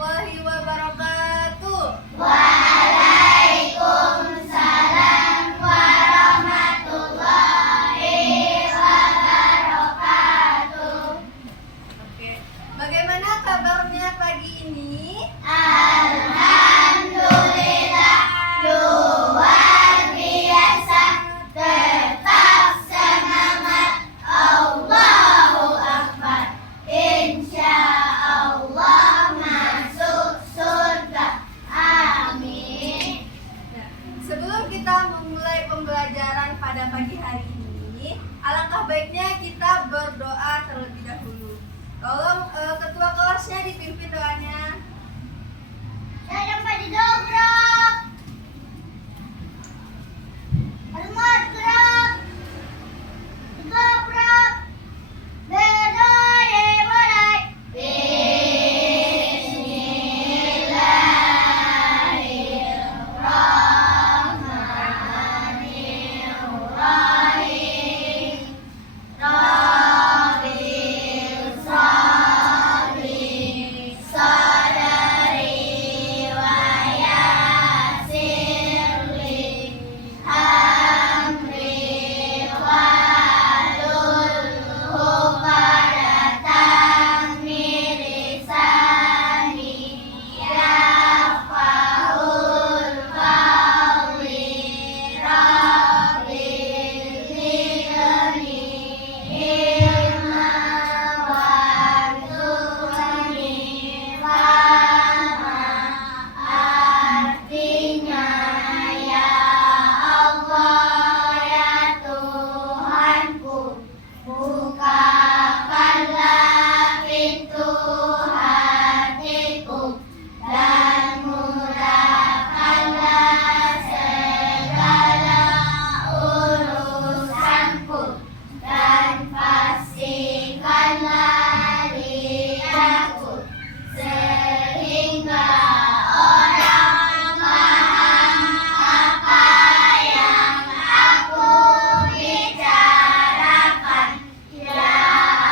warahmatullahi wabarakatuh. Waalaikumsalam warahmatullahi wabarakatuh. Oke, bagaimana kabarnya pagi ini? Alhamdulillah, luar biasa, tetap semangat, Allahu Akbar, insya Allah masuk surga, amin. Nah, sebelum kita memulai pembelajaran pada pagi hari ini, alangkah baiknya kita berdoa terlebih dahulu. Tolong ketua kelasnya dipimpin doanya. Saya dapat didobrak. Hormat gerak. Didobrak. Bedai badai. Bismillahirrahmanirrahim. Rabbil sholli sadari wa yassirli amri wahlul 'uqdatam min lisani yafqahul qawli. Rabbil zidni ilman warzuqni fahma. Artinya, ya Allah, ya Tuhanku, bukakanlah pintu hatiku dan mudahkanlah segala urusanku, dan pastikanlah lihatku sehingga orang paham apa yang aku bicarakan. Ya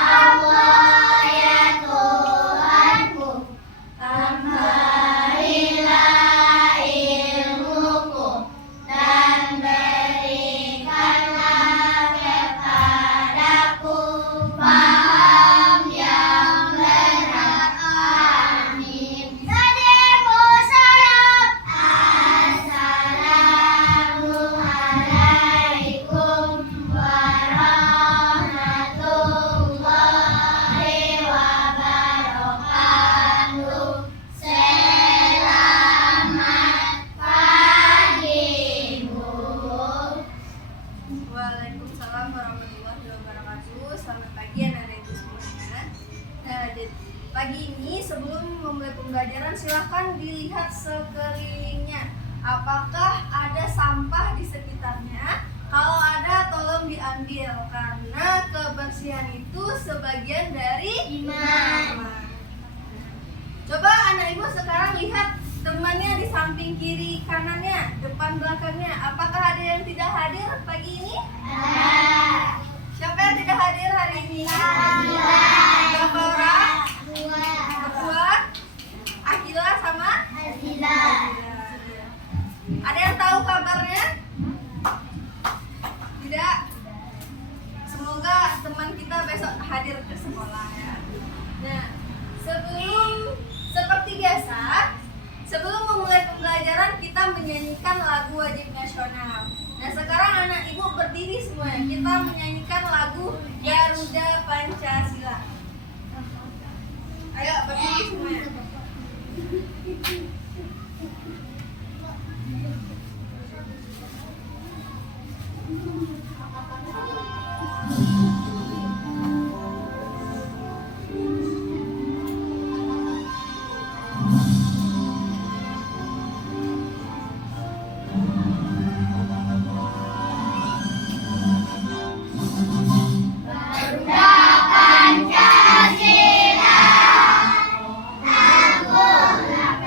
Allah, ya Tuhanku, tambahilah ilmuku dan berikanlah kepadaku paham yang benar. Amin. Salam. Assalamualaikum warahmatullahi wabarakatuh. Selamat pagi, Bu. Waalaikumsalam warahmatullahi wabarakatuh. Selamat pagi anak-anak ibu semuanya. Pagi ini sebelum memulai pembelajaran silahkan dilihat sekelilingnya. Apakah ada sampah di sekitarnya? Kalau ada tolong diambil karena kebersihan itu sebagian dari Iman. Coba anak ibu sekarang lihat temannya di samping kiri kanannya, depan belakangnya. Apakah ada yang tidak hadir pagi ini? Ada. Siapa yang tidak hadir hari ini? Berapa orang? Dua. Akila sama? Ada yang tahu kabarnya? Tidak. Semoga teman kita besok hadir ke sekolah ya. Nah, seperti biasa, sebelum memulai pembelajaran kita menyanyikan lagu wajib nasional. Nah, sekarang anak ibu berdiri semua. Kita menyanyikan lagu Garuda Pancasila. Ayo berdiri semua. Garuda Pancasila, angkutlah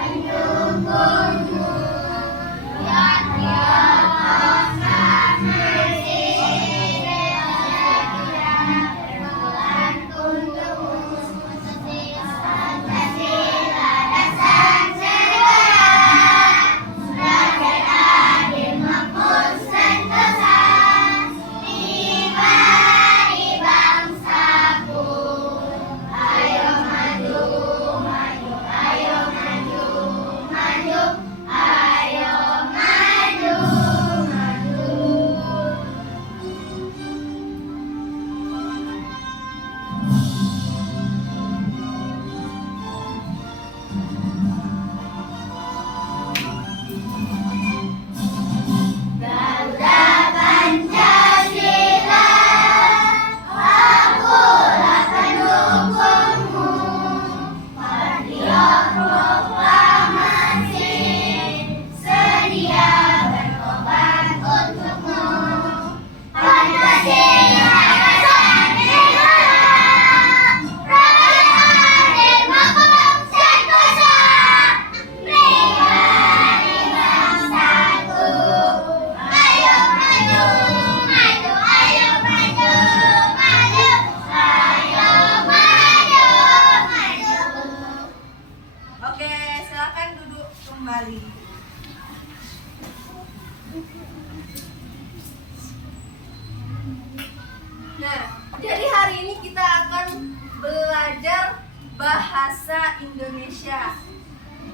bahasa Indonesia.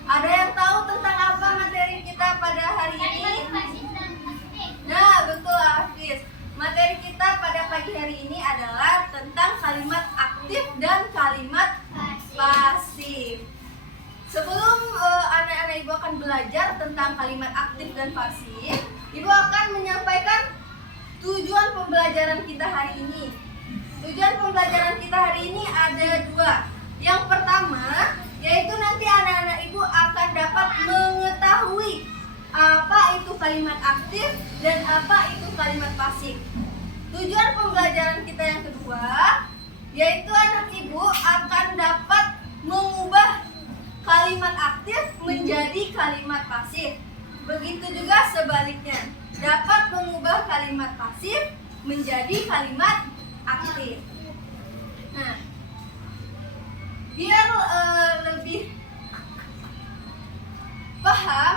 Ada yang tahu tentang apa materi kita pada hari ini? Nah, betul Hafiz. Materi kita pada pagi hari ini adalah tentang kalimat aktif dan kalimat pasif. Sebelum anak-anak ibu akan belajar tentang kalimat aktif dan pasif, ibu akan menyampaikan tujuan pembelajaran kita hari ini. Tujuan pembelajaran kita hari ini ada 2. Yang pertama, yaitu nanti anak-anak ibu akan dapat mengetahui apa itu kalimat aktif dan apa itu kalimat pasif. Tujuan pembelajaran kita yang kedua, yaitu anak ibu akan dapat mengubah kalimat aktif menjadi kalimat pasif. Begitu juga sebaliknya, dapat mengubah kalimat pasif menjadi kalimat aktif. Nah, biar lebih paham,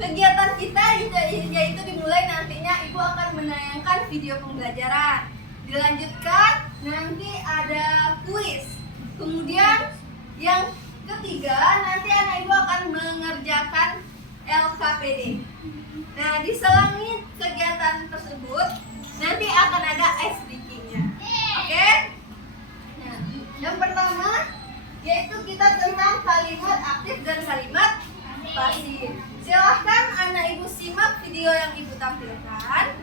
kegiatan kita yaitu dimulai nantinya ibu akan menayangkan video pembelajaran. Dilanjutkan nanti ada kuis. Kemudian yang ketiga nanti anak ibu akan mengerjakan LKPD. Nah, diselangi kegiatan tersebut nanti akan ada ice breaking-nya. Oke? Nah, yang pertama yaitu kita tentang kalimat aktif dan kalimat pasif. Silahkan anak ibu simak video yang ibu tampilkan.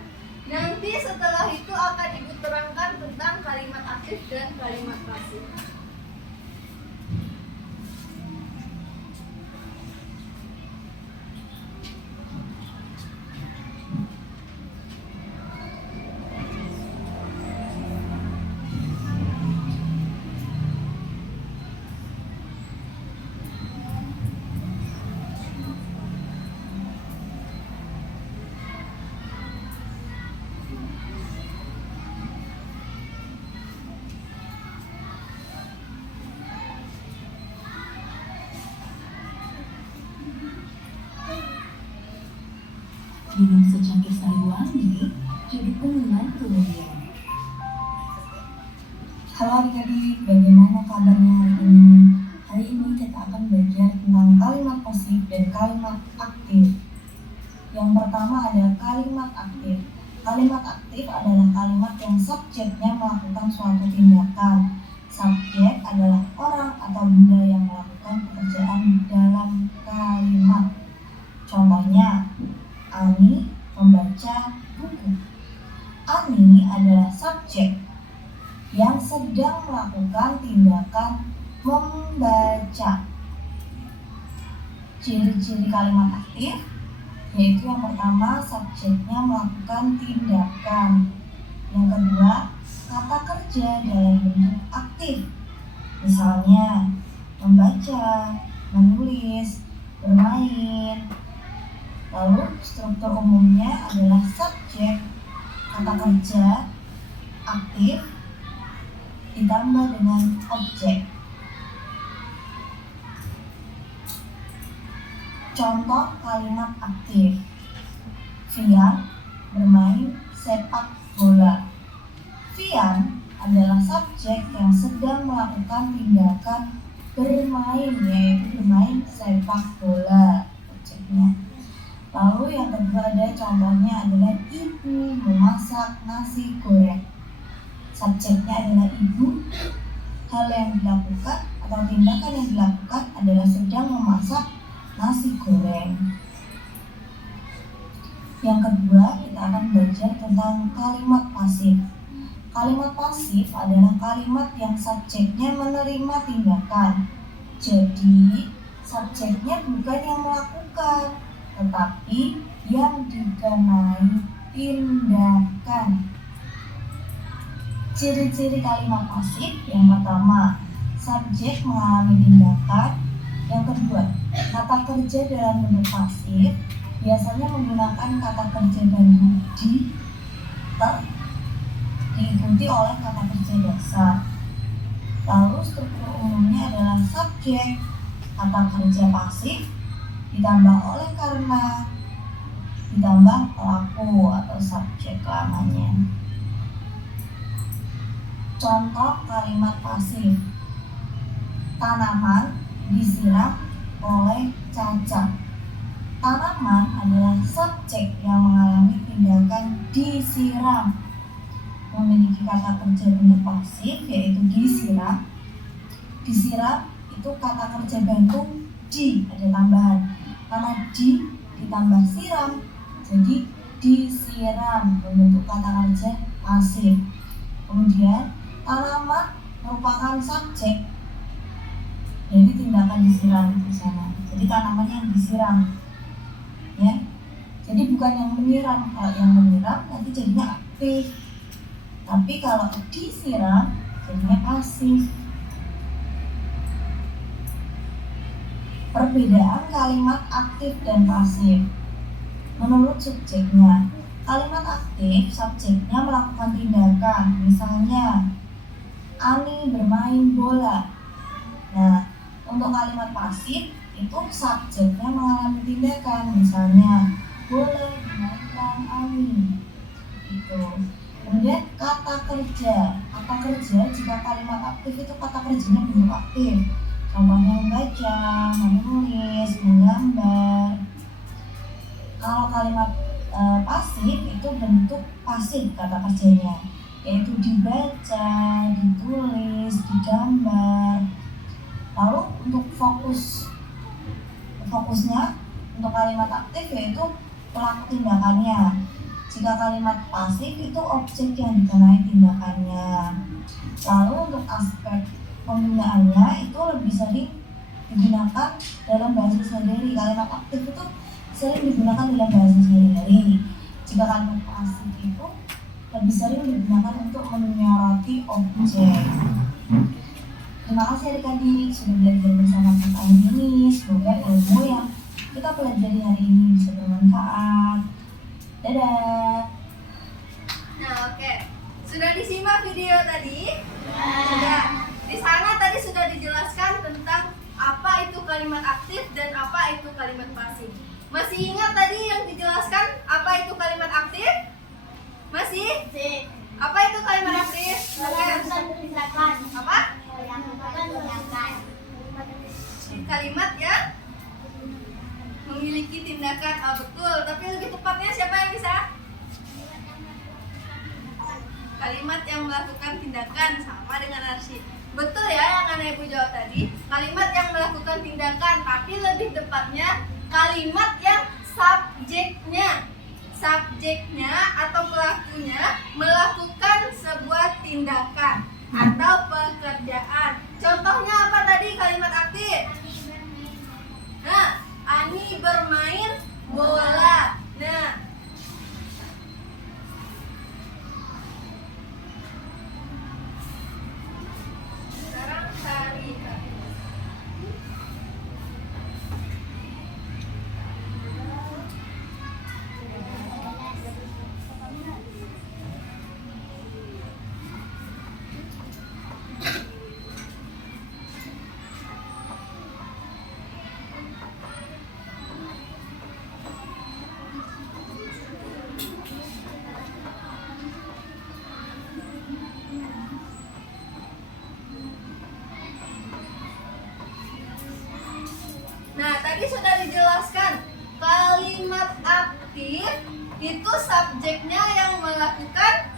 Nanti setelah itu akan ibu terangkan tentang kalimat aktif dan kalimat pasif. Minum secangkir sari wangi, jadi tenang kemudian. Halo adik-adik, bagaimana kabarnya hari ini? Hari ini kita akan belajar tentang kalimat pasif dan kalimat aktif. Yang pertama ada kalimat aktif. Kalimat aktif adalah kalimat yang subjeknya melakukan suatu tindakan. Subjek adalah orang atau benda yang melakukan pekerjaan dalam kalimat. Contohnya, Ani membaca buku. Ani adalah subjek yang sedang melakukan tindakan membaca. Ciri-ciri kalimat aktif yaitu yang pertama, subjeknya melakukan tindakan. Yang kedua, kata kerja dalam bentuk aktif. Misalnya, membaca, menulis, bermain. Lalu struktur umumnya adalah subjek, kata kerja, aktif, ditambah dengan objek. Contoh kalimat aktif. Fian bermain sepak bola. Fian adalah subjek yang sedang melakukan tindakan bermain, yaitu bermain sepak bola. Objeknya. Lalu yang kedua ada contohnya adalah ibu memasak nasi goreng. Subjeknya adalah ibu. Hal yang dilakukan atau tindakan yang dilakukan adalah sedang memasak nasi goreng. Yang kedua kita akan belajar tentang kalimat pasif. Kalimat pasif adalah kalimat yang subjeknya menerima tindakan. Jadi subjeknya bukan yang melakukan, tetapi yang dikenai tindakan. Ciri-ciri kalimat pasif yang pertama, subjek mengalami tindakan. Yang kedua, kata kerja dalam bentuk pasif biasanya menggunakan kata kerja dan budi diikuti oleh kata kerja dasar. Lalu struktur umumnya adalah subjek, kata kerja pasif ditambah oleh karena ditambah pelaku atau subjek lamanya. Contoh kalimat pasif. Tanaman disiram oleh cacah. Tanaman adalah subjek yang mengalami tindakan disiram. Memiliki kata kerja bentuk pasif yaitu disiram. Disiram itu kata kerja gantung di, ada tambahan. Karena di ditambah siram, jadi disiram membentuk kata kerja pasif. Kemudian tanaman merupakan subjek, jadi tindakan disiram di sana. Jadi tanamannya yang disiram, ya. Jadi bukan yang menyiram. Kalau yang menyiram nanti jadinya aktif. Tapi kalau disiram jadinya pasif. Perbedaan kalimat aktif dan pasif. Menurut subjeknya, kalimat aktif subjeknya melakukan tindakan. Misalnya, Ani bermain bola. Nah, untuk kalimat pasif itu subjeknya mengalami tindakan. Misalnya, bola dimainkan Ani. Itu. Kemudian kata kerja. Kata kerja jika kalimat aktif itu kata kerjanya bentuk aktif. Contohnya membaca, menulis, menggambar. Kalau kalimat pasif itu bentuk pasif kata kerjanya, yaitu dibaca, ditulis, digambar. Lalu untuk fokusnya untuk kalimat aktif yaitu pelaku tindakannya. Jika kalimat pasif itu objek yang dikenai tindakannya. Lalu untuk aspek penggunaannya itu lebih sering digunakan dalam bahasa sehari-hari. Kalimat aktif itu sering digunakan dalam bahasa sehari-hari. Jika kalimat pasif itu lebih sering digunakan untuk menyoroti objek. Terima kasih adik-adik sudah belajar bersama kita hari ini. Semoga ilmu yang kita pelajari hari ini bisa bermanfaat. Dadah. Nah, oke. Sudah disimak video tadi? Sudah. Di sana tadi sudah dijelaskan tentang apa itu kalimat aktif dan apa itu kalimat pasif. Masih ingat tadi yang dijelaskan apa itu kalimat aktif? Masih? Apa itu kalimat aktif? Apa? Kalimat yang memiliki tindakan. Betul, tapi lebih tepatnya siapa yang bisa? Kalimat yang melakukan tindakan, sama dengan Arsy. Betul ya yang Anak Ibu jawab tadi. Kalimat yang melakukan tindakan, tapi lebih tepatnya kalimat yang subjeknya atau pelakunya melakukan sebuah tindakan atau pekerjaan. Contohnya apa tadi kalimat aktif? Nah, Ani bermain bola. Nah, sekarang cari. Nah, tadi sudah dijelaskan kalimat aktif itu subjeknya yang melakukan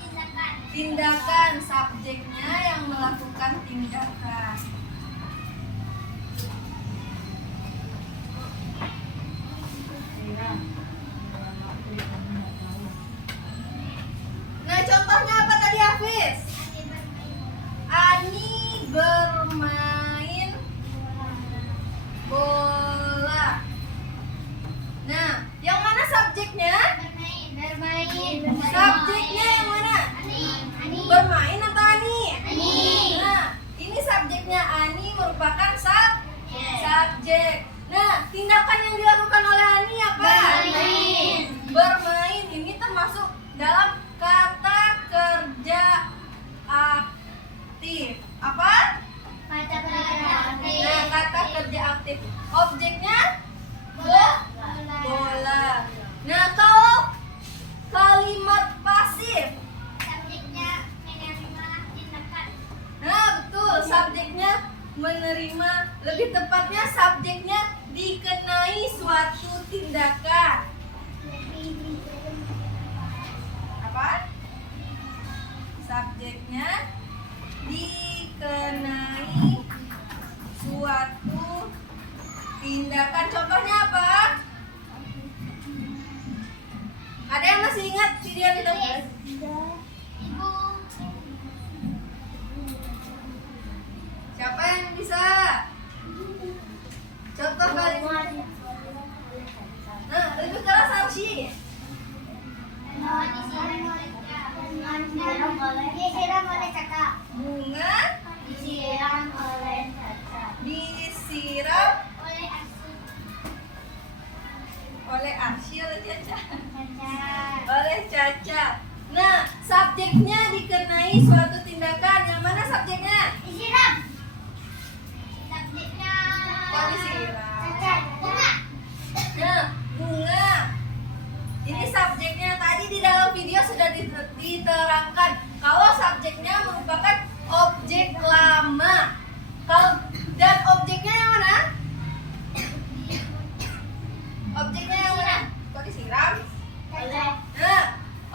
tindakan, subjeknya yang melakukan tindakan. Nah, contohnya apa tadi Hafiz? Ani bermain bola. Nah, yang mana subjeknya? Subjeknya yang mana? Bermain atau Ani? Nah, ini subjeknya Ani merupakan subjek. Nah, tindakan yang dilakukan oleh Ani apa? Bermain. Ini termasuk dalam kata kerja aktif. Apa? Nah, kata kerja aktif. Objeknya bola. Nah, kalau kalimat pasif menerima, lebih tepatnya subjeknya dikenai suatu tindakan. Apa? Subjeknya dikenai suatu tindakan. Contohnya apa? Ada yang masih ingat video itu? Siapa yang bisa? Contoh kalimat. Nah, lebih keras Arsi. Disiram oleh kakak. Bunga Disiram oleh kakak. disiram Oleh asu. oleh Arsi oleh Caca. Kakak. Oleh Caca. Nah, subjeknya dikenai suatu tindakan. Yang mana subjeknya? Disiram. Subjeknya. Kok disiram? Kakak. Bunga. Nah, bunga. Ini subjeknya tadi di dalam video sudah diterangkan kalau subjeknya merupakan objek lama. Dan objeknya yang mana? Objeknya yang mana? Kok disiram? Oleh. Nah,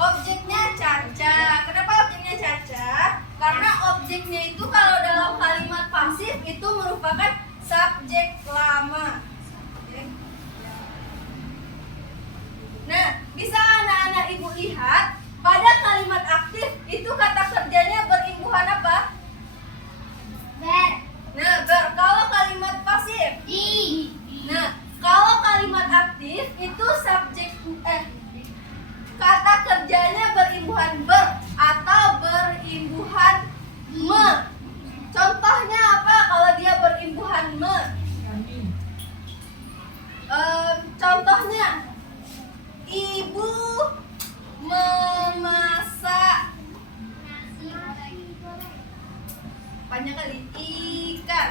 objeknya Caca. Kenapa objeknya Caca? Karena objeknya itu kalau dalam kalimat pasif itu merupakan subjek lama. Nah, bisa anak-anak ibu lihat pada kalimat aktif itu kata kerjanya berimbuhan apa? Ber. Nah, kalau kalimat pasif. Di. Nah, kalau kalimat aktif itu subjek kata kerjanya berimbuhan ber atau berimbuhan me. Contohnya apa kalau dia berimbuhan me? Contohnya ibu memasak panjang kali ikan.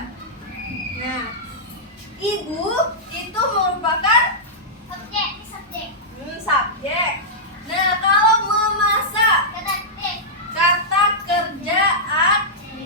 Nah, ibu itu merupakan Subjek. Subjek. subjek. Nah, kalau memasak kata kerja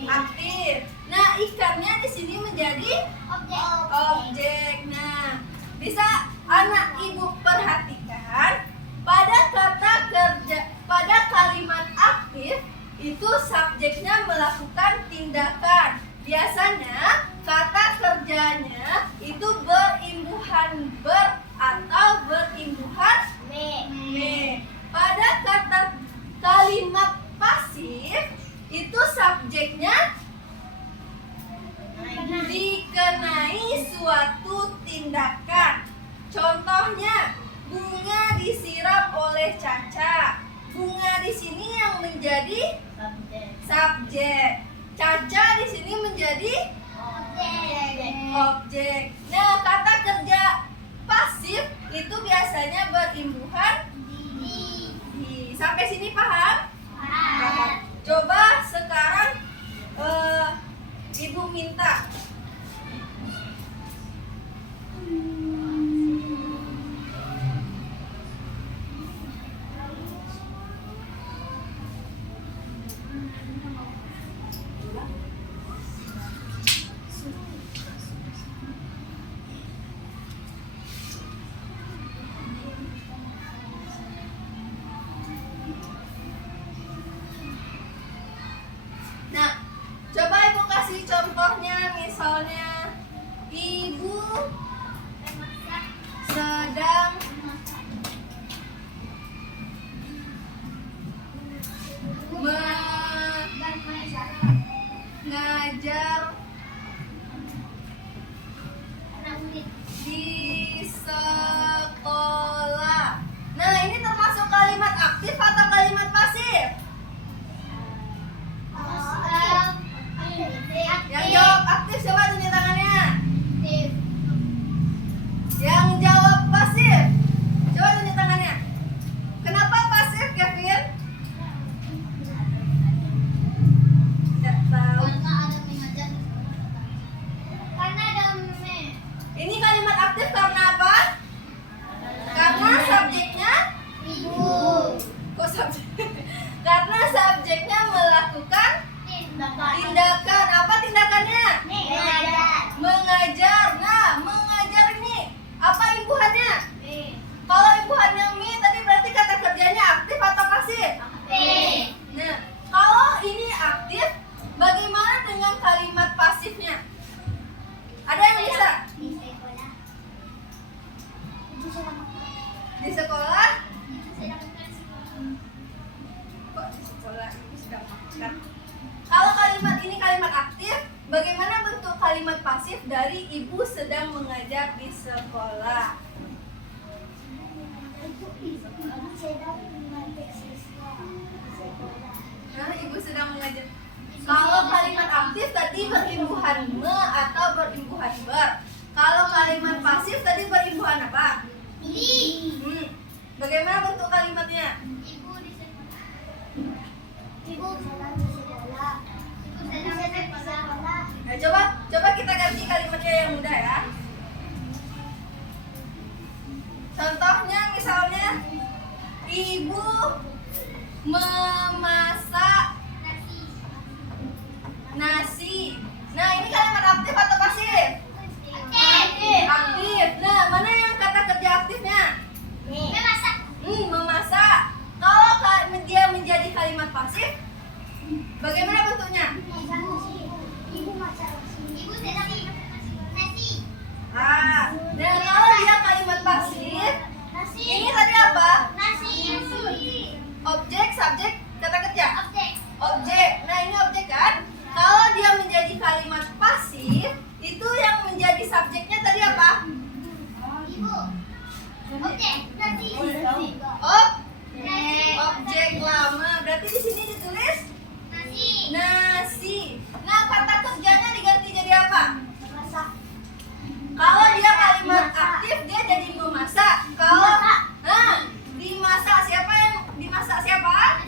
aktif. Nah, ikannya di sini menjadi objek. Nah, bisa anak ibu perhatikan pada kata kerja, pada kalimat aktif itu subjeknya melakukan tindakan. Biasanya kata kerjanya itu berimbuhan ber atau berimbuhan me. Pada kata kalimat pasif itu subjeknya dikenai suatu tindakan. Contohnya, bunga disiram oleh Caca. Bunga di sini yang menjadi subjek. Caca di sini menjadi objek. Nah, kata kerja pasif itu biasanya berimbuhan di. Sampai sini paham? Coba sekarang ibu minta Nah, coba ibu kasih contohnya, misalnya ibu sedang mengajar di sekolah. Nah, ini termasuk kalimat aktif atau kalimat pasif? Yang jawab aktif coba tunjuk tangannya. Yang jawab pasif coba tunjuk tangannya. Kenapa pasif, Kevin? Tidak tahu. Ini kalimat aktif karena apa? Karena subjeknya kok subjek? Karena subjeknya melakukan tindakan. Apa tindakannya? Mengajar. Mengajar. Nah, mengajar ini apa imbuhannya? Kalau imbuhannya mi tadi berarti kata kerjanya aktif atau pasif? Nah, kalau ini aktif, bagaimana dengan kalimat pasifnya? Ada yang bisa? Di sekolah? Kok di sekolah ibu sedang makan? Kalau kalimat ini kalimat aktif, bagaimana bentuk kalimat pasif dari ibu sedang mengajar di sekolah? Nah, ibu sedang mengajar. Kalau kalimat aktif tadi berimbuhan me atau berimbuhan ber. Kalau kalimat pasif tadi berimbuhan apa? Bagaimana bentuk kalimatnya? Nah, coba kita ganti kalimatnya yang mudah ya. Contohnya misalnya ibu memasak nasi. Nah, ini kalimat aktif atau pasif? Aktif. Nah, mana yang kata kerja aktifnya? Memasak. Kalau dia menjadi kalimat pasif, bagaimana bentuknya? Nah, dan kalau dia kalimat pasif, ini tadi apa? Objek, subjek, kata kerja. Objek. Nah, ini objek kan? Kalau dia menjadi kalimat pasif, itu yang menjadi subjeknya tadi apa? Objek lama. Berarti di sini ditulis nasi. Nah, kata kerjanya diganti jadi apa? Kalau dia kalimat aktif, dia jadi memasak. Kalau dimasak, siapa yang dimasak siapa?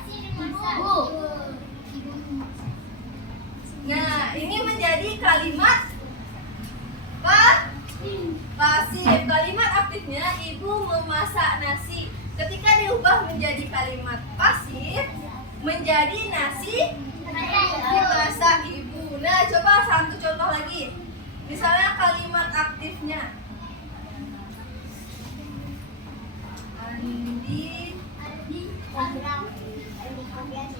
Nah, ini menjadi kalimat pasif. Kalimat aktifnya ibu memasak nasi. Ketika diubah menjadi kalimat pasif, menjadi nasi dimasak ibu. Nah, coba satu contoh lagi. Misalnya kalimat aktifnya Andi bermain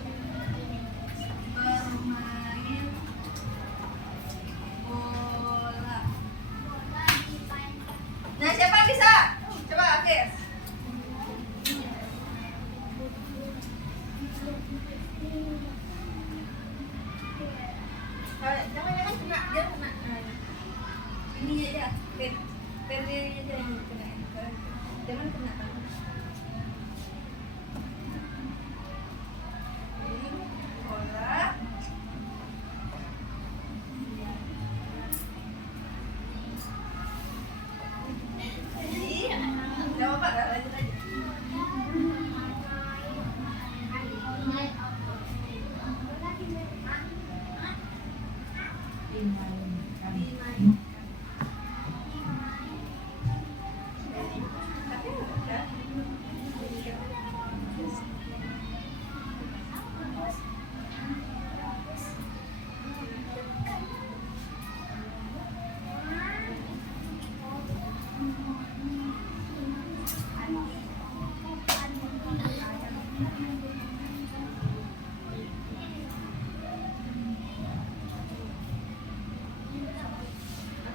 bola. Nah, siapa yang bisa? Coba Akif. Jangan kena, dia kena. Ini aja, pennya aja yang kena. Jangan kena. Bola. Jadi, nggak apa-apa, lanjut aja.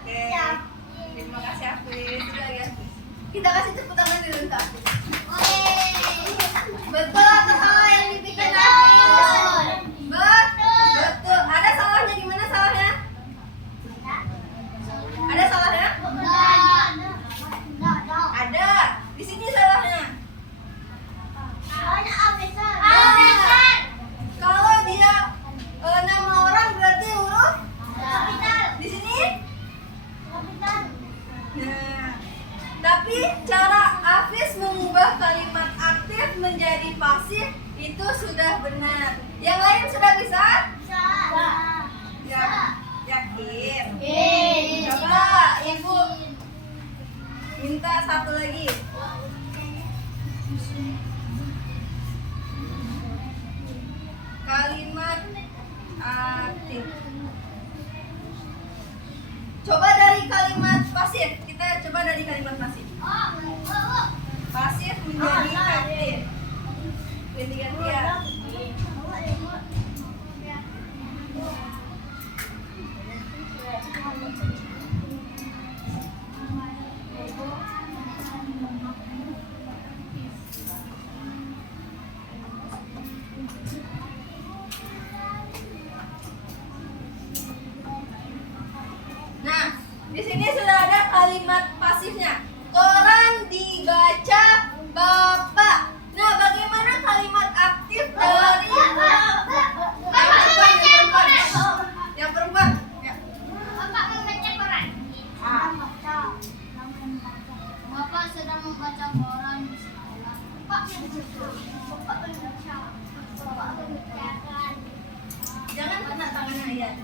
Oke, terima kasih Afif. Sudah ya. Kita kasih tepuk tangan dulu untuk Afif. Betul atau salah yang dipikir Afif? Betul. Ada salahnya di mana salahnya? Ada salahnya? Ada. Di sini salahnya. Kalau dia nama orang berarti huruf di sini. Nah, tapi cara Hafiz mengubah kalimat aktif menjadi pasif itu sudah benar. Yang lain sudah bisa? Ya, yakin? Coba Ibu minta satu lagi. Kalimat aktif. Coba dari kalimat pasif. Kita coba dari kalimat pasif. Pasif menjadi aktif. Ganti-gantian. Nah, di sini sudah ada kalimat pasifnya. Koran dibaca Bapak. Nah, bagaimana kalimat aktif dari yang perempuan? Ya. Bapak sedang membaca koran di sekolah. Bapak mengerjakan. Jangan kena tangannya ayat.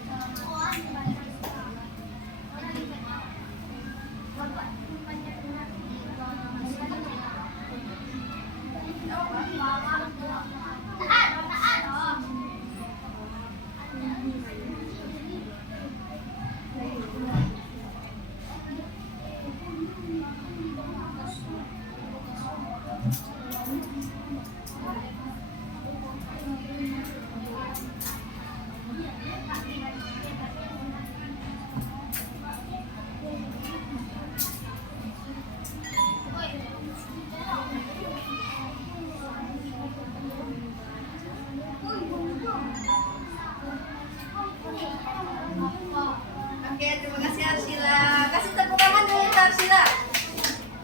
Oke, terima kasih Arsila. Kasih tepuk tangan dulu untuk Arsila.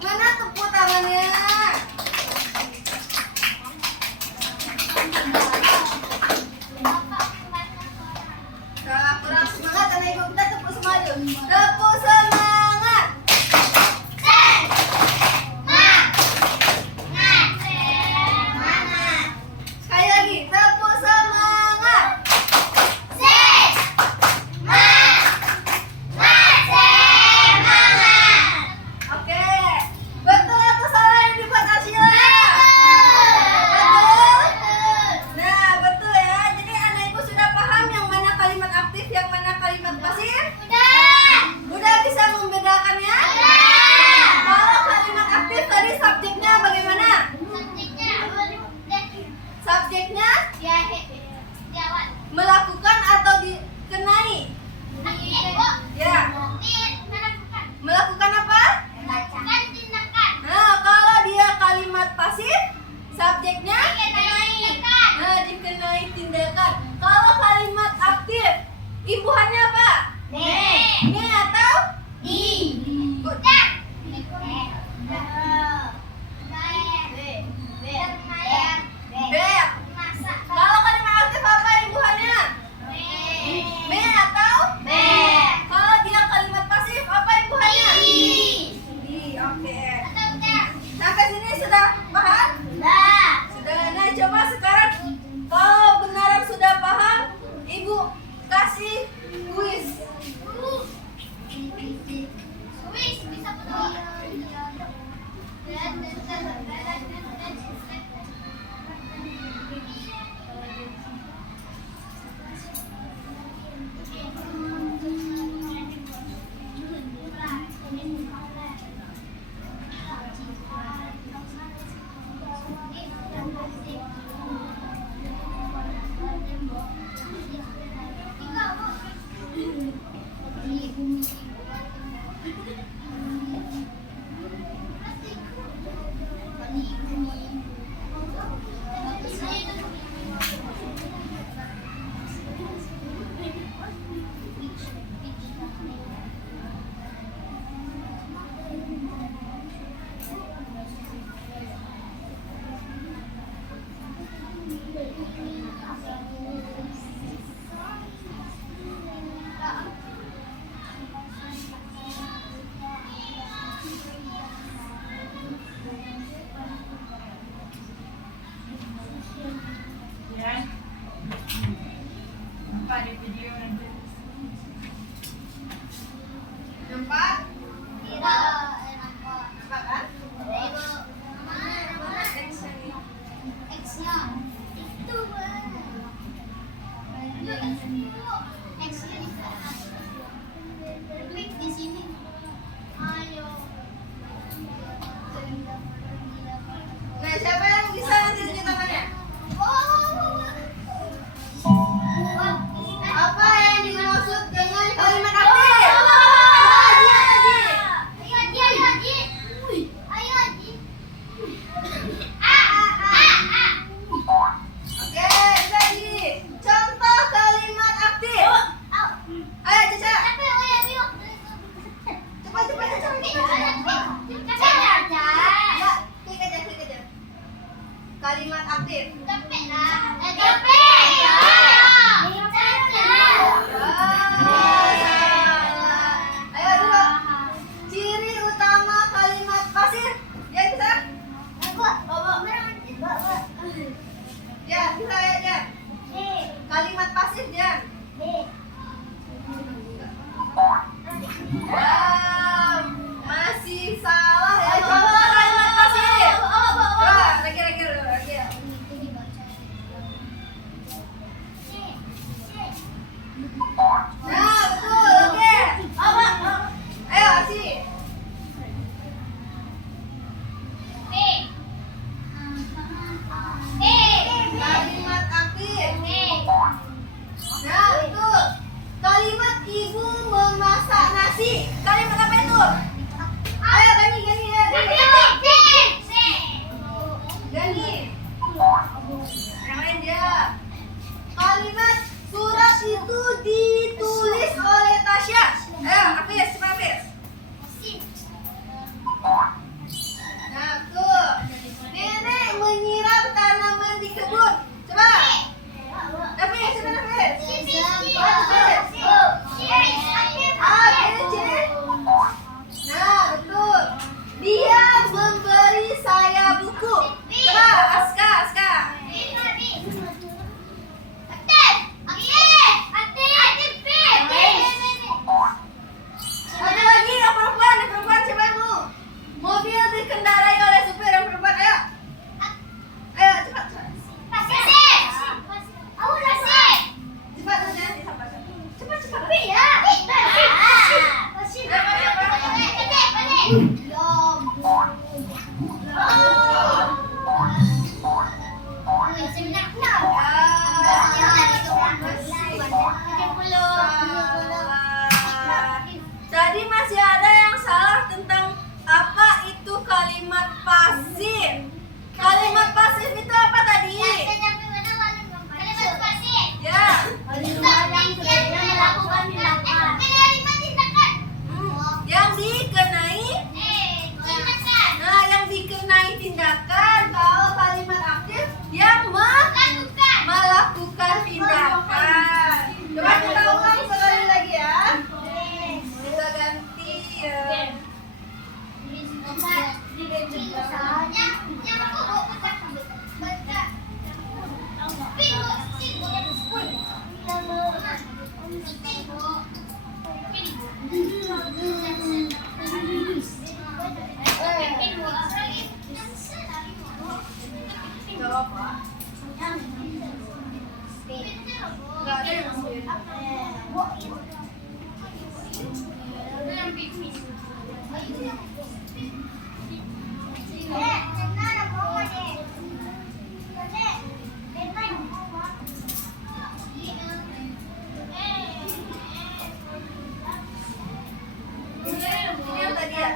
Mana tepuk tangannya? Kalau kurang semangat, anak ibu kita tepuk semangat dulu. Tepuk semangat. Sekali lagi, tepuk semangat. Oke, betul atau salah yang dibuat Arsila? Betul? Nah, betul ya. Jadi anak ibu sudah paham yang mana kalimat aktif, yang mana kalimat pasif? Udah bisa membedakannya? Kalau kalimat aktif tadi subjeknya bagaimana? Subjeknya melakukan atau dikenai? Ya. Melakukan apa? Nah, kalau dia kalimat pasif, subjeknya dikenai tindakan. Kalau kalimat aktif, imbuhannya apa? Ini atau? Ber. Kalau kalimat aktif apa imbuhannya? Me atau? Kalau dia kalimat pasif apa imbuhannya? Di. Oke. Sampai sini sudah paham? Sudah. Nah, coba sekarang kalau benaran sudah paham, ibu kasih kuis. Nampak? Nampak kan? X-nya di sana. Klik di Nah, betul. Oke. Ayo, aksi. Kalimat aktif. Nah, betul. Kalimat ibu memasak nasi. Kalimat apa itu? Ayo, Gani. Gani. Yang lain dia. Kalimat surat itu ditulis oleh Tasya. Ayo, Hafiz, cepat Hafiz. Nah, tuh. Nenek menyiram tanaman di kebun. Coba. Hafiz, cepat Hafiz. Nah, betul. Dia memberi saya buku. Coba, Aska. Ada lagi yang perempuan siapa yang mau? Mobil dikendarai oleh supir yang perempuan, ayo. Ayo, cepat. Cepat saja, cepat. Tadi masih ada yang salah tentang apa itu kalimat pasif. Kalimat pasif itu apa tadi? Ya. Yang dikenai. Nah, yang dikenai tindakan. Kalau kalimat aktif yang melakukan tindakan. Coba kita ulang sekali lagi ya. Kita ganti ya. Jawab, Pak. Nggak ada yang ini yang tadi ya.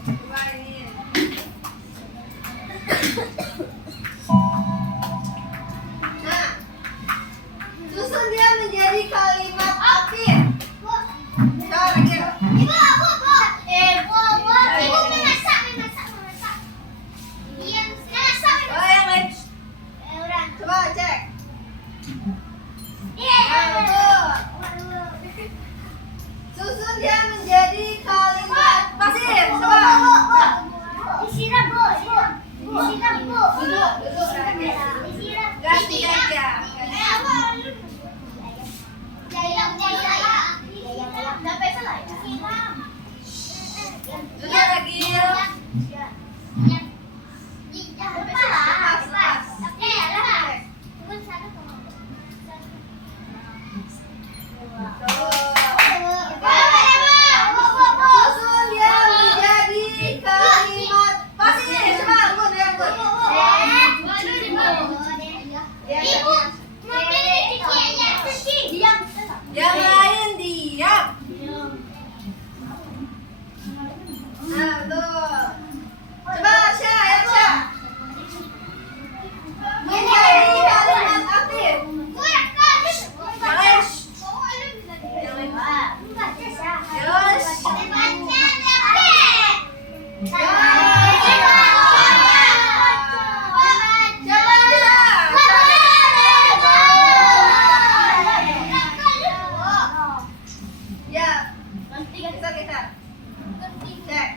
Coba ini. Nah, susun dia menjadi kalimat aktif. Coba lagi. Oh, yang lain. Coba cek. Nah, betul. Susun dia menjadi kalimat pasif. Coba. Duduk lagi. Ganti aja. Duduk lagi. Susun dia menjadi kalimat pasif. Coba, Bun, ya, Bun. Yang lain diam. Nah, betul. Coba, Sya, ya, Sya. Menjadi kalimat aktif. Yang lain. Yang lain. Terus. Ya, kita cek.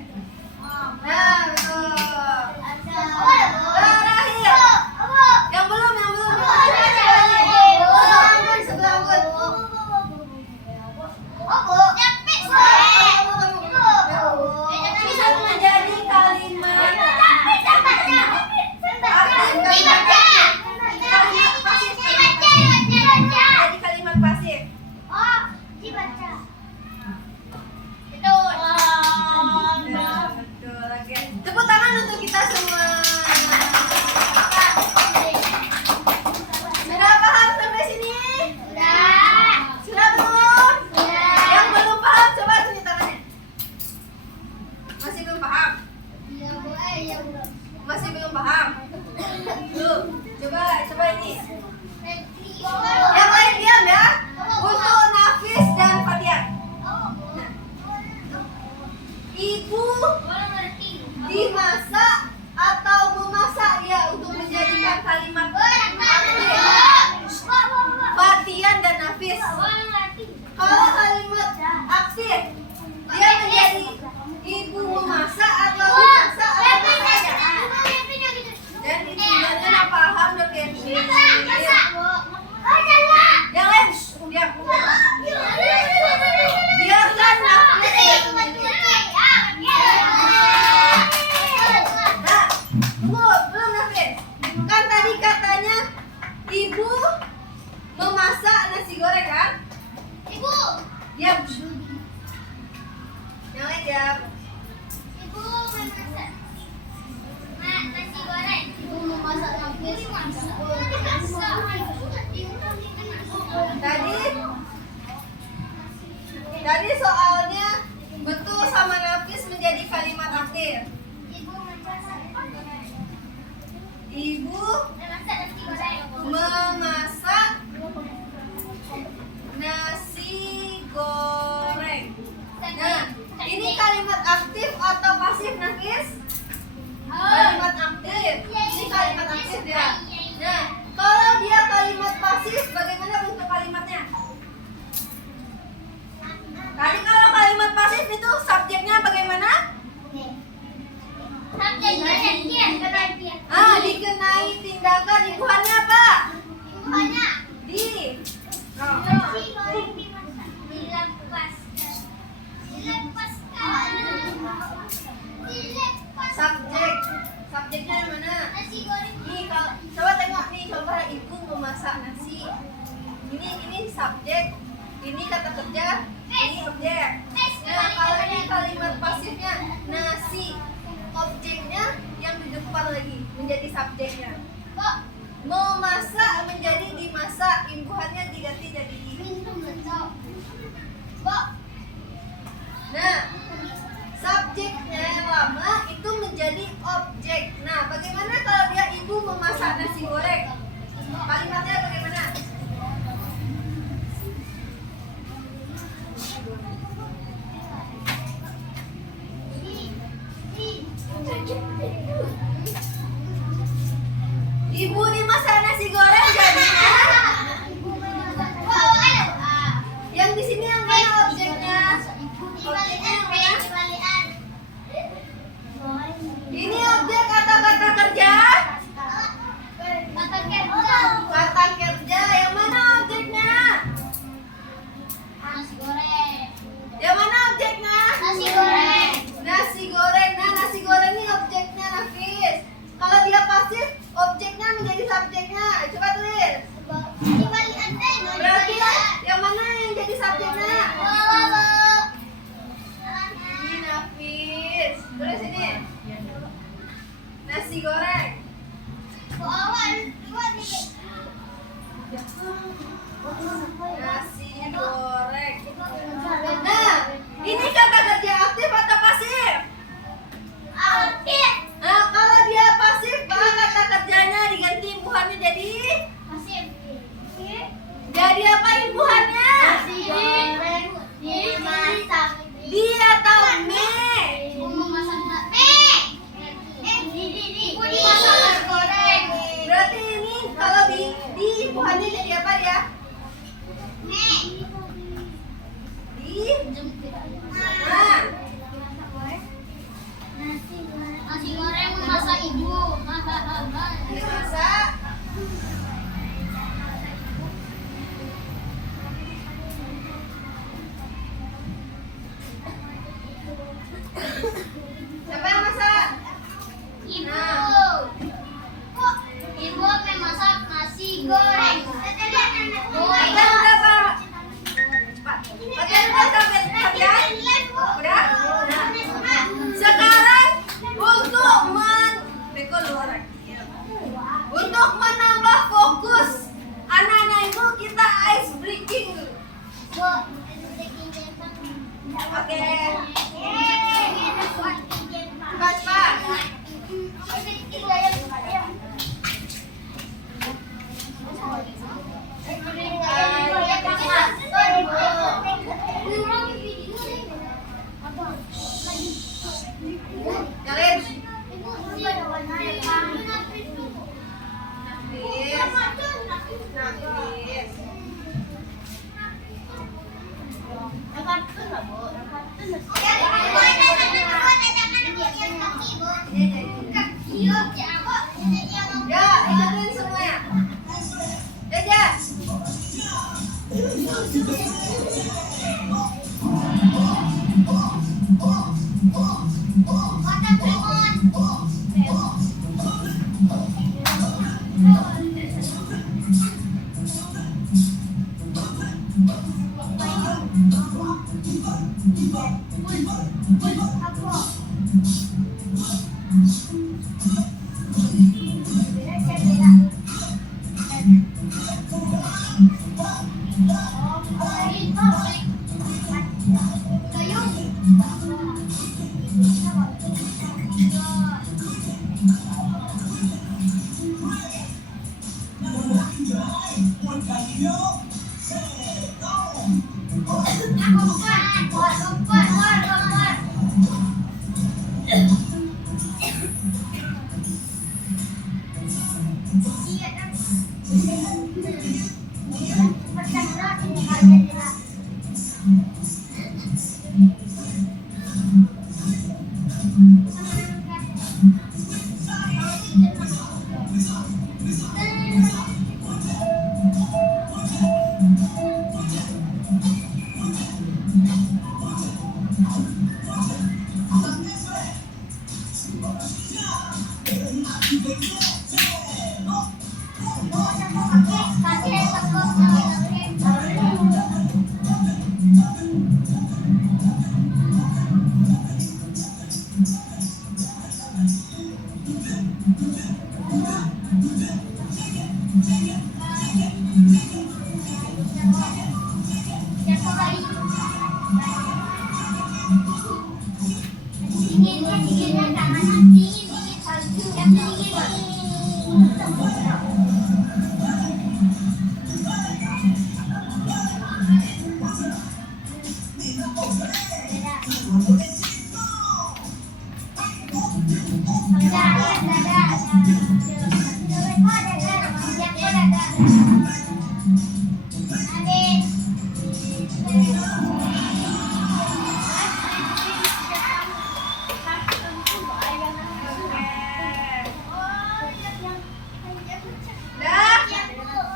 Ibu Orang ngerti. dimasak atau memasak ya untuk menjadikan kalimat aktif. Fatian dan Nafis. Orang ngerti. Kalau kalimat aktif dia menjadi ibu memasak atau dimasak atau memasak. Dan itu benar paham udah Kenzi. Yang lain diam. Biarkan Nafis. Nah, belum Nafis. Kan tadi katanya ibu memasak nasi goreng kan? Ibu. Diam. Yang lain diam. Ibu memasak. Nasi goreng. Ibu memasak nafis. Tadi soalnya betul sama Nafis menjadi kalimat aktif. Ibu memasak. Ibu Memasak nasi goreng. memasak nasi goreng. Nah, ini kalimat aktif atau pasif Nafis? Kalimat aktif. Ini kalimat aktif ya. Nah, kalau dia kalimat pasif, bagaimana bentuk kalimatnya? Tadi kalau kalimat pasif itu subjeknya bagaimana? Subjeknya dia. Dikenai tindakan imbuhannya apa? Ibunya. Di. Nasi goreng dimasak. Dilepaskan. Subjek. Subjeknya yang mana? Nasi goreng. Nih, kalau coba tengok nih, coba ibu memasak nasi. Ini subjek, ini kata kerja, ini objek. Nah, kalau ini kalimat pasifnya nasi, objeknya yang di depan lagi menjadi subjeknya. Kok Memasak menjadi dimasak, imbuhannya diganti jadi di. minum betul. Kok Nah, subjeknya yang lama itu menjadi objek. Nah, bagaimana kalau dia ibu memasak nasi goreng? Kalimatnya bagaimana? Ibu dimasak nasi goreng jadinya. Yang di sini yang mana objeknya? Objeknya yang mana? Ini objek atau kata kerja? Kata kerja. Yang mana objeknya? Nasi goreng. Yang mana objeknya? Nasi goreng. Nasi goreng. Nah, nasi goreng ini objeknya Nafis. Kalau dia pasif, objeknya menjadi subjeknya. Coba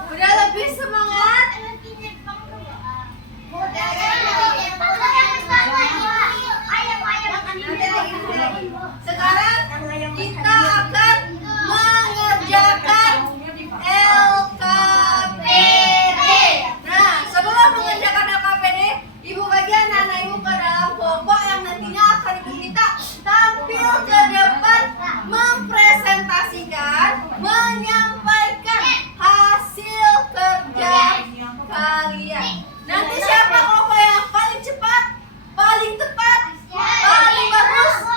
Udah lebih semangat. Sekarang kita akan mengerjakan LKPD. Nah, sebelum mengerjakan LKPD, Ibu bagi anak-anak Ibu ke dalam kelompok yang nantinya akan Ibu minta tampil ke depan, mempresentasikan, menyampaikan hasil kerja kalian. Nanti siapa kelompok yang paling cepat, paling tepat, paling bagus,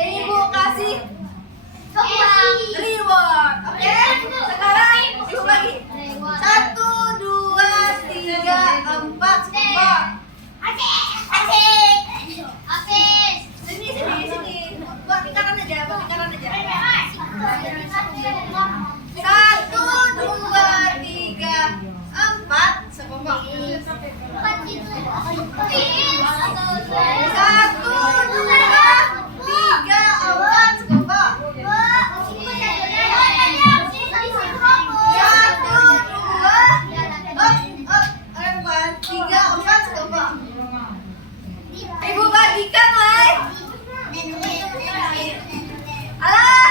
Ibu kasih reward. Oke? Sekarang Ibu bagi 1, 2, 3, 4, 5. Sini. Buat lingkaran aja. 1, 2, 3, 4 sekelompok. 1, 2, 3, 4 sekelompok. 3, 4 sekelompok. Ibu bagikan lah. Alah.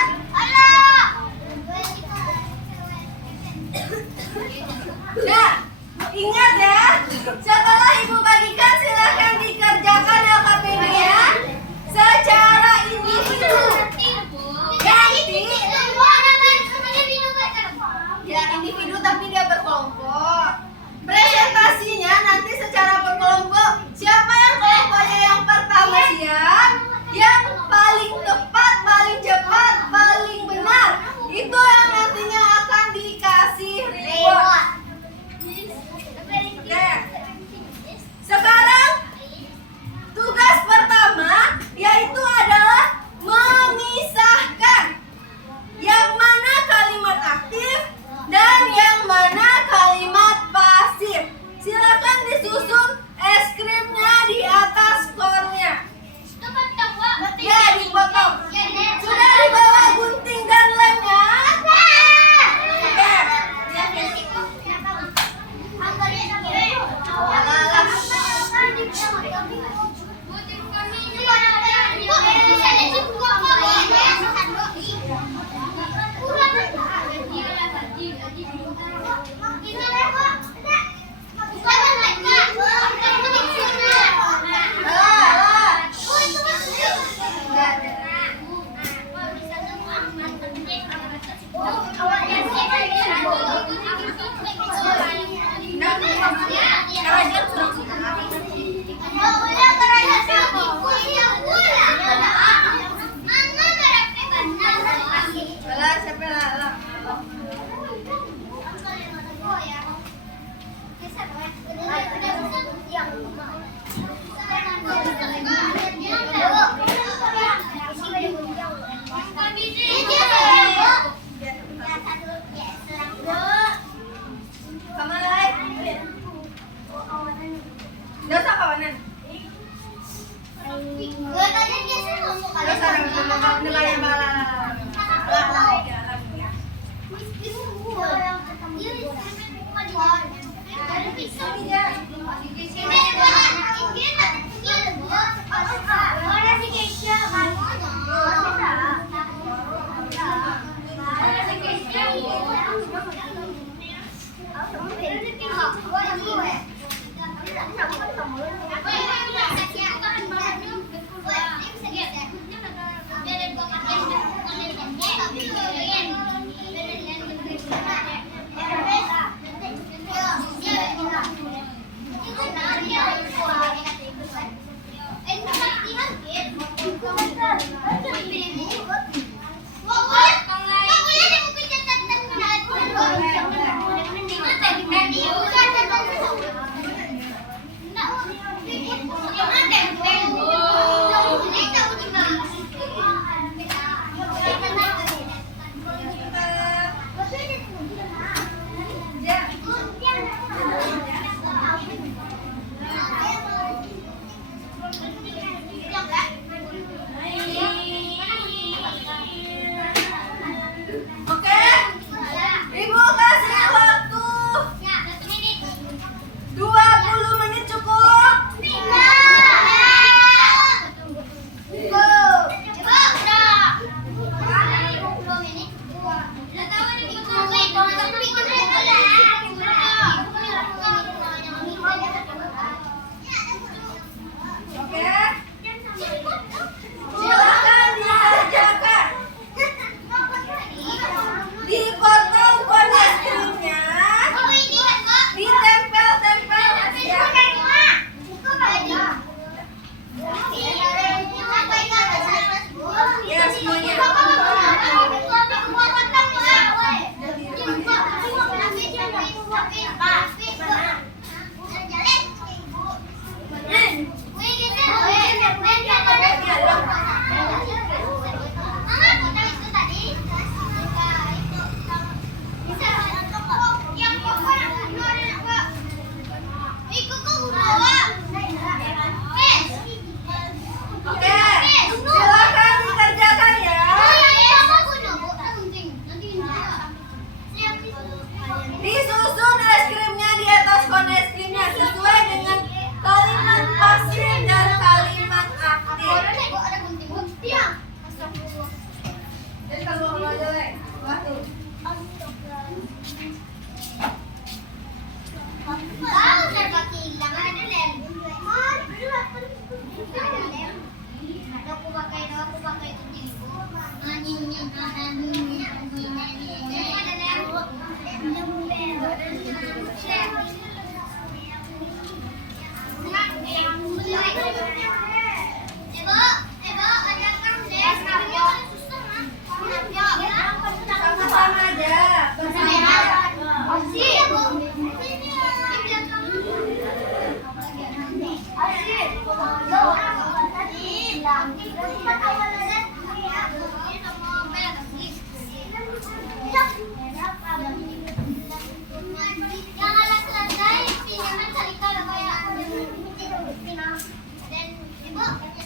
Nah, ingat ya, setelah Ibu bagikan silahkan dikerjakan LKPD-nya secara individu. Ya individu tapi dia berkelompok. Presentasinya nanti secara berkelompok. Siapa yang kelompoknya yang pertama siap, yang paling tepat, paling cepat, paling benar, itu yang nantinya akan dikasih reward. Oke. Sekarang tugas pertama yaitu adalah memisahkan yang mana kalimat aktif dan yang mana kalimat pasif. Silakan disusun es krimnya di atas skornya. Ya, dipotong. Sudah dibawa gunting dan lemnya? Oke.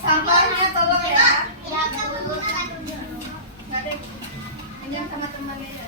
Sampahnya tolong ya. Pinjam sama temannya ya.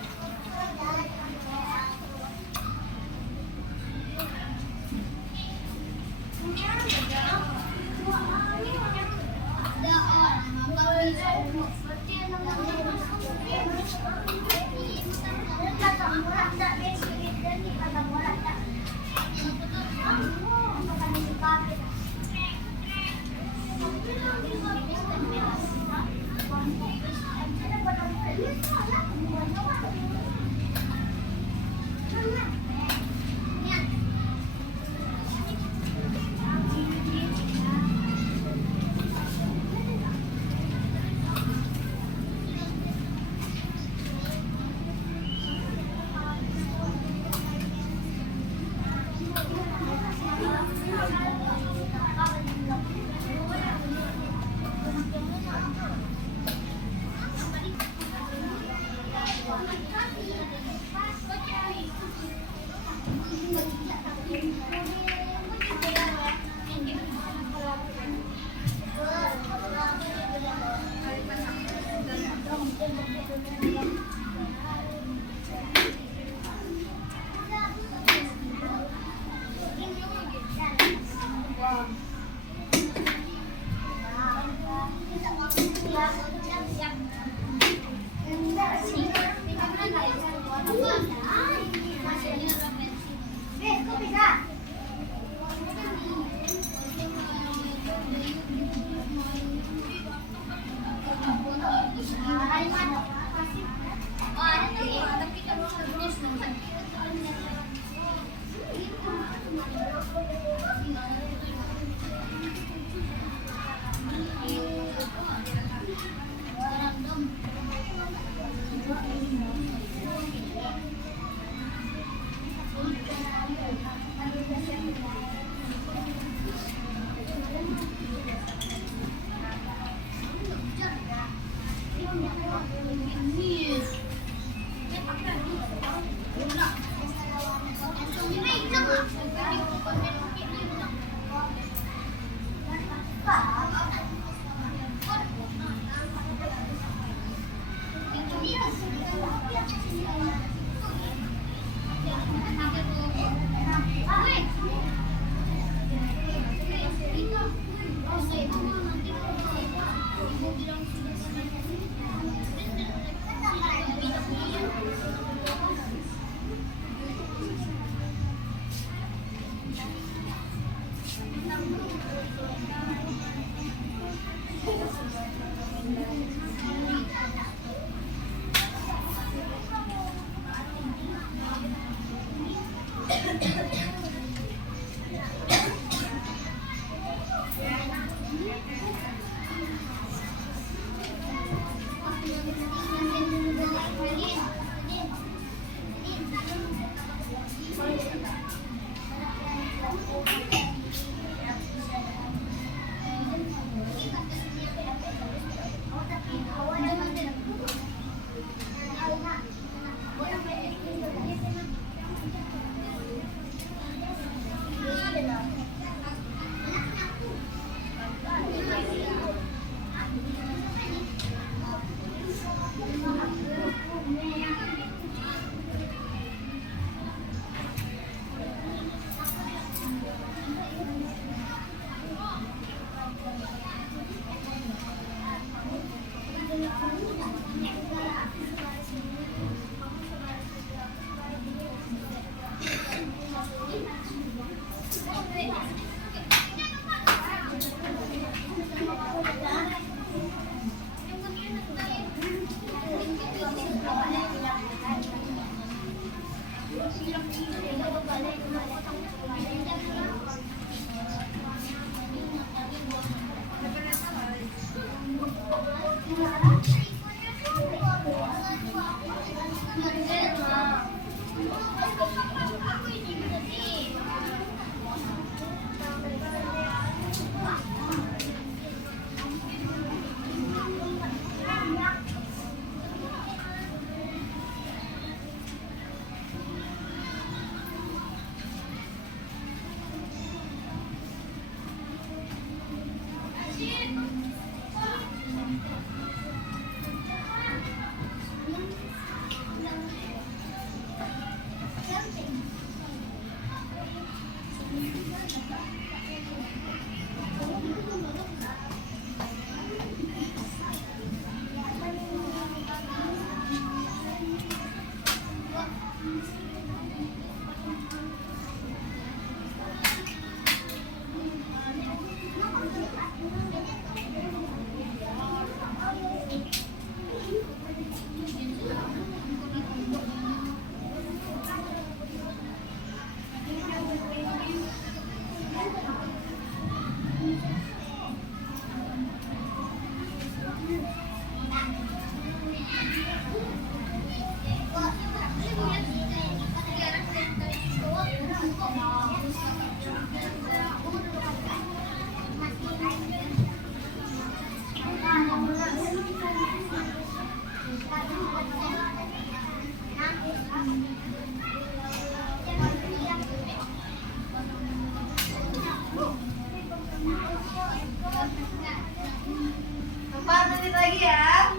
4 menit lagi ya.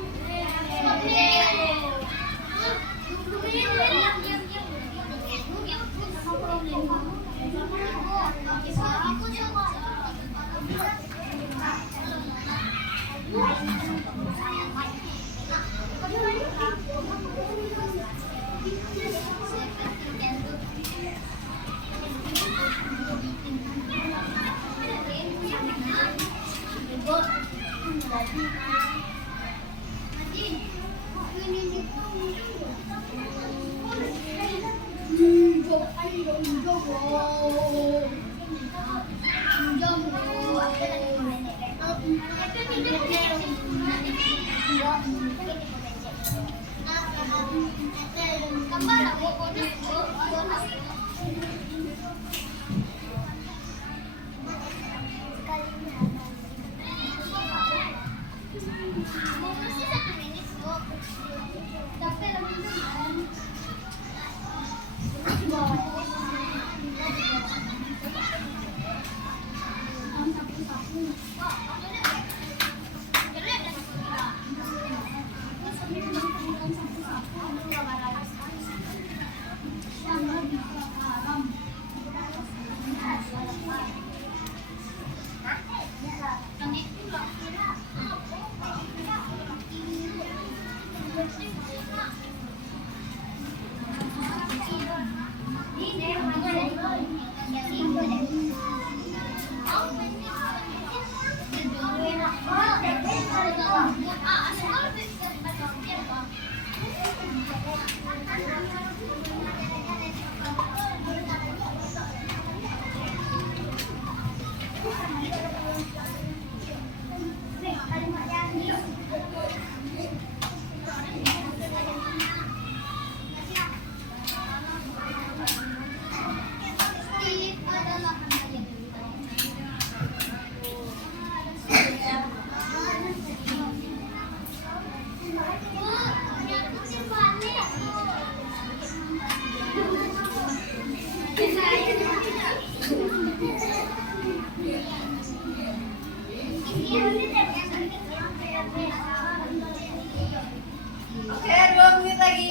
Oke, 2 menit lagi.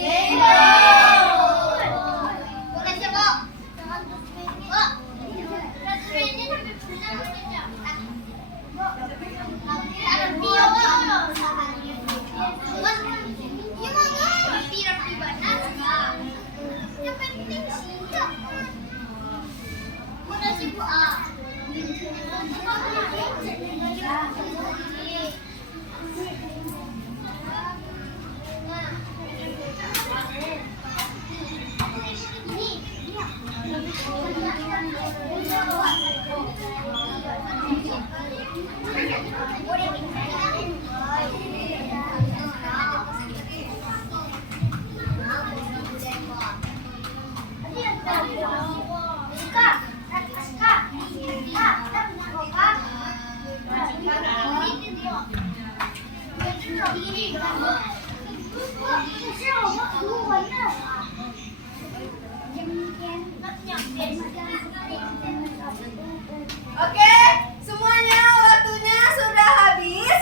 Oke, semuanya waktunya sudah habis.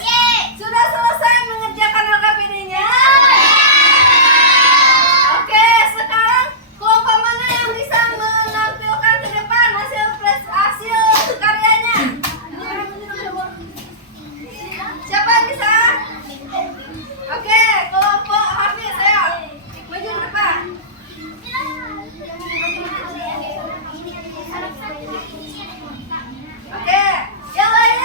Sudah selesai mengerjakan LKPD-nya. Oke, sekarang kelompok mana yang bisa menampilkan ke depan hasil karyanya? Siapa yang bisa? Oke, kelompok Hafiz, ayo maju ke depan. Oke, yang lain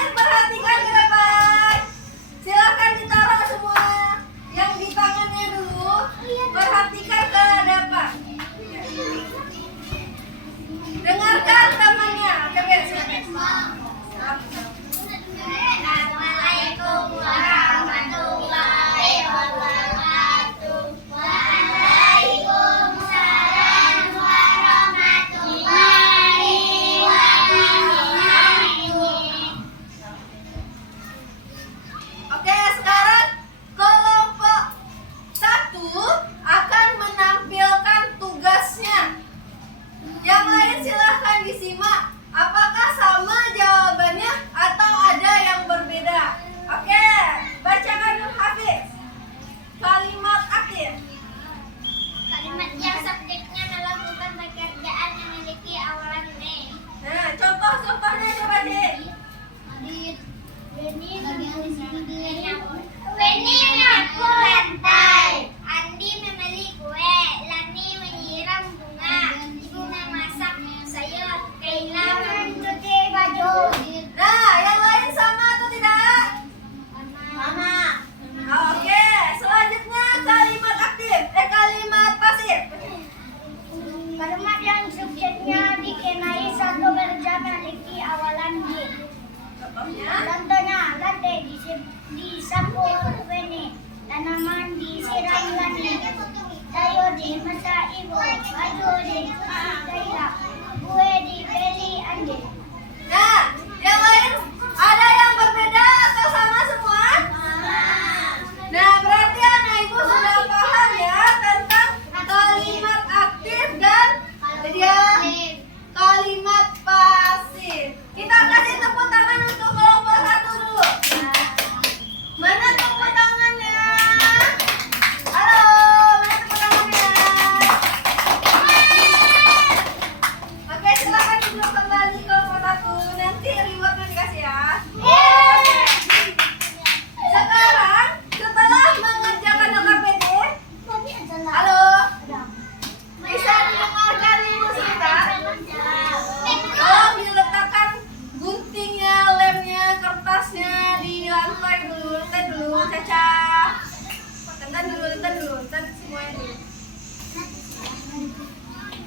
semuanya dulu.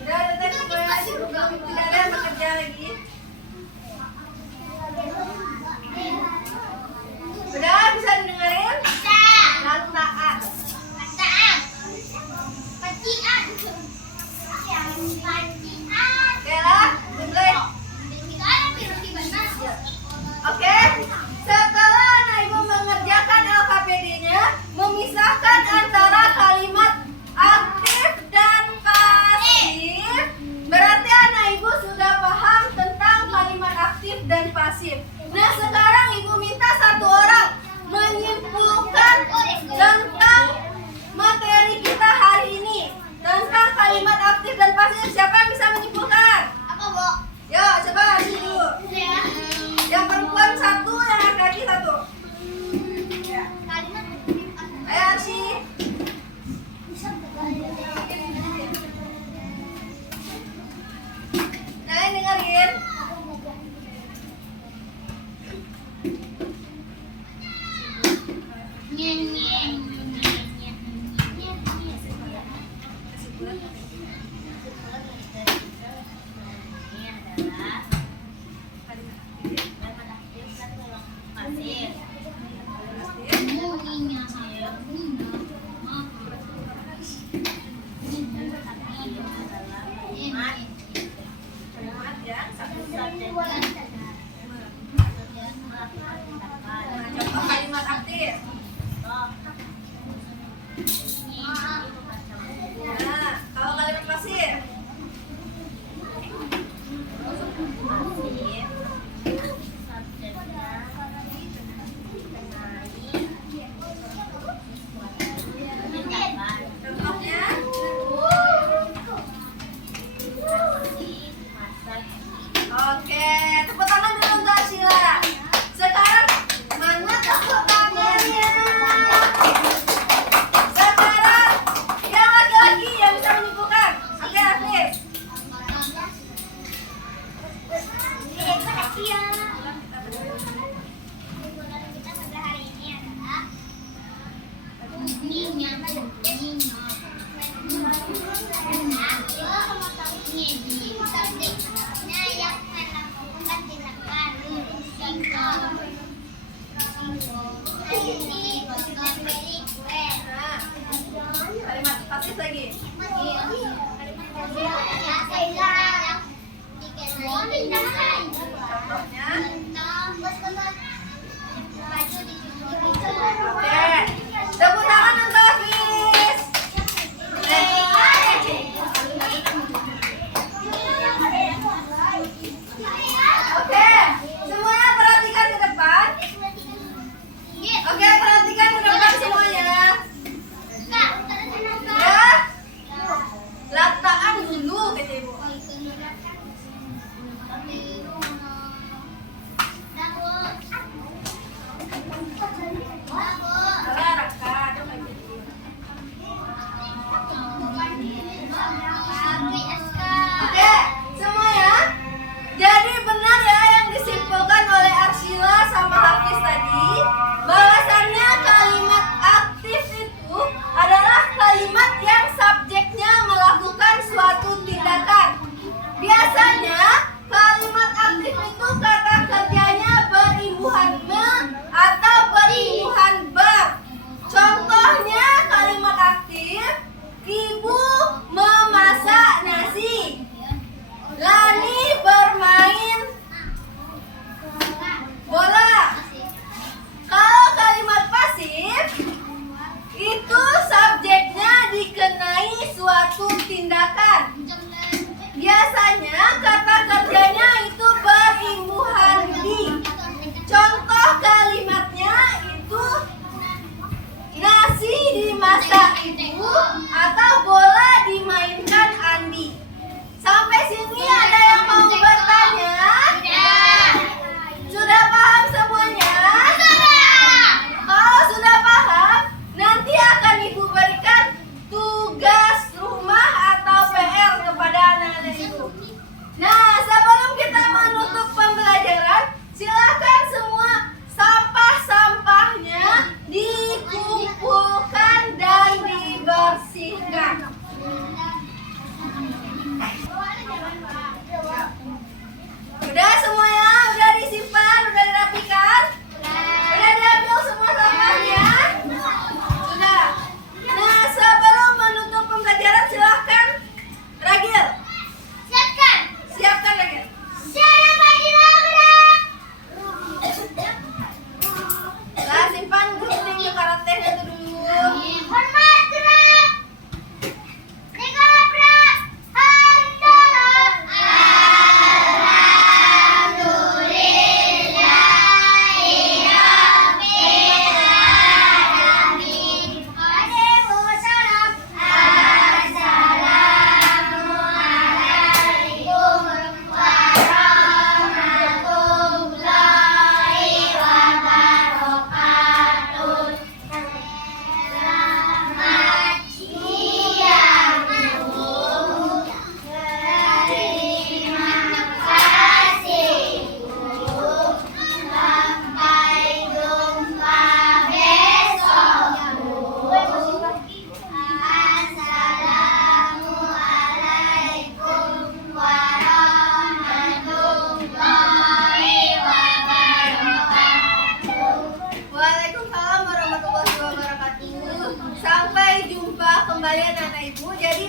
Udah tadi semuanya aja dulu. Tidak ada yang bekerja lagi. Udah bisa didengarin? Lalu taat. Oke lah, mulai. Oke, setelah anak ibu mengerjakan LKPD-nya, memisahkan antara kalimat aktif dan pasif, berarti anak ibu sudah paham tentang kalimat aktif dan pasif. Nah, sekarang ibu minta satu orang menyimpulkan tentang materi kita hari ini tentang kalimat aktif dan pasif. Siapa yang bisa menyimpulkan? Yuk, coba sini dulu. Yang perempuan satu, yang laki-laki satu. Ayo Arsi. Kalian dengerin. Kalimat yang contoh kalimat aktif. Nah, kalau kalimat pasif. Contohnya. Oke, tepuk tangan dulu untuk Arsila. Sekarang mana tepuk tangannya? Sekarang yang laki-laki yang bisa menyimpulkan. Oke, Afif. Nah, kalimat pasif lagi. Contohnya. Oke, tepuk tangan untuk Afif. Oke, semuanya perhatikan ke depan. Oke, perhatikan ke depan semuanya. Ya, lataan dulu kata ibu. Salah Raka, ada lagi. Oke, semuanya. Jadi benar ya yang disimpulkan oleh Arsila sama Hafiz tadi, bahwasannya kalimat aktif itu adalah kalimat yang subjeknya melakukan suatu tindakan. Biasanya kalimat aktif itu kata kerjanya berimbuhan me atau berimbuhan ber. Contohnya kalimat aktif, ibu memasak nasi, Lani bermain bola. Kalau kalimat pasif itu subjeknya dikenai suatu tindakan. Biasanya kata kerjanya itu berimbuhan di. Contoh kalimatnya itu nasi dimasak ibu atau bola dimainkan Andi. Sampai sini ada yang mau bertanya? Sudah paham semuanya? Kalau sudah paham, nanti akan ibu berikan tugas rumah atau PR kepada anak-anak ibu. Nah, sebelum kita menutup pembelajaran, silakan semua sampah-sampahnya dikumpulkan dan dibersihkan. adikmu jadi